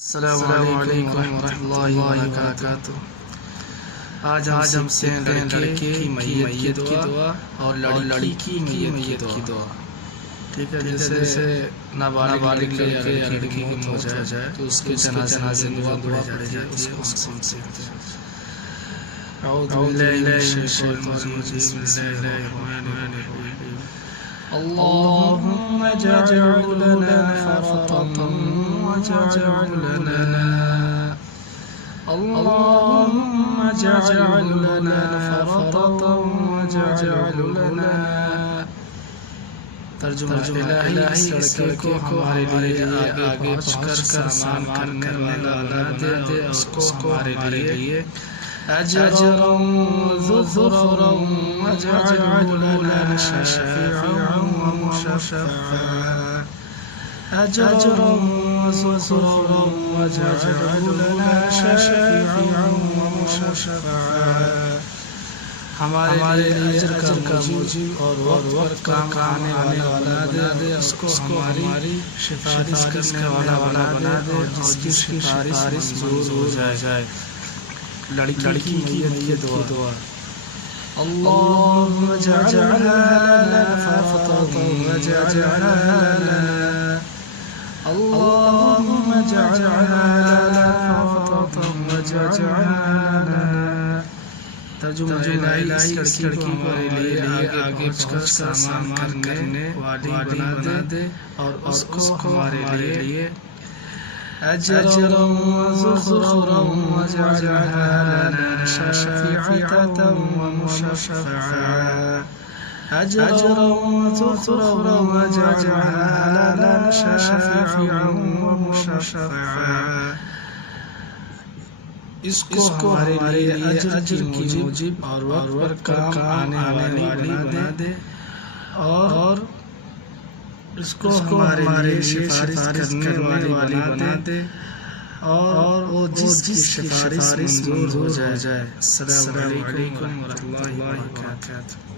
السلام علیکم ورحمۃ اللہ وبرکاتہ۔ آج ہم سیکھتے ہیں لڑکے کی میت کی دعا اور لڑکی کی میت کی دعا۔ ٹھیک ہے، جیسے نابالغ لڑکے یا لڑکی کی موت ہو جائے تو اس کے جنازے میں دعا پڑھی جاتی ہے، اس کو ہم سیکھتے ہیں۔ اعوذ باللہ من الشیطان الرجیم، بسم اللہ الرحمن الرحیم۔ اللهم اجعل لنا فرطا واجعل لنا اللهم اجعل لنا فرطا واجعل لنا۔ ترجمہ الہی، اس لڑکے کو ہمارے لیے آگے پہنچ کر سامان کرنے والا بنا دے، اس کو ہمارے لیے اجرا وظفرا واجعل لنا شفيعا ومشفعا، اجرا وظفرا واجعل لنا شفيعا ومشفعا۔ ہمارے اجر کا موجب اور وقت پر کام آنے والا بنا دے، اس کو ہماری سفارش کرنے والا بنا دے، اور جس کی سفارش منظور ہو جائے۔ لڑکی کی میت کی دعا۔ اللهم اجعلها لنا فرطا واجعلها لنا اللهم اجعلها لنا فرطا واجعلها لنا۔ ترجمہ الہی، اس لڑکی کو ہمارے لیے آگے بڑھ کر سامان کرنے والی بنا دے، اور اس کو ہمارے لیے اجرا وظفرا واجعلها لنا شفيعة ومشفعا، اجرا وظفرا واجعلها لنا شفيعا ومشفعا۔ اس کو ہمارے لیے اجر کی موجب اور وقت پر کام آنے والی بنا دے، اور اس کو ہمارے لیے سفارش کرنے والی بنا دے، اور وہ جس کی سفارش منظور ہو جائے۔ السلام علیکم ورحمۃ اللہ وبرکاتہ۔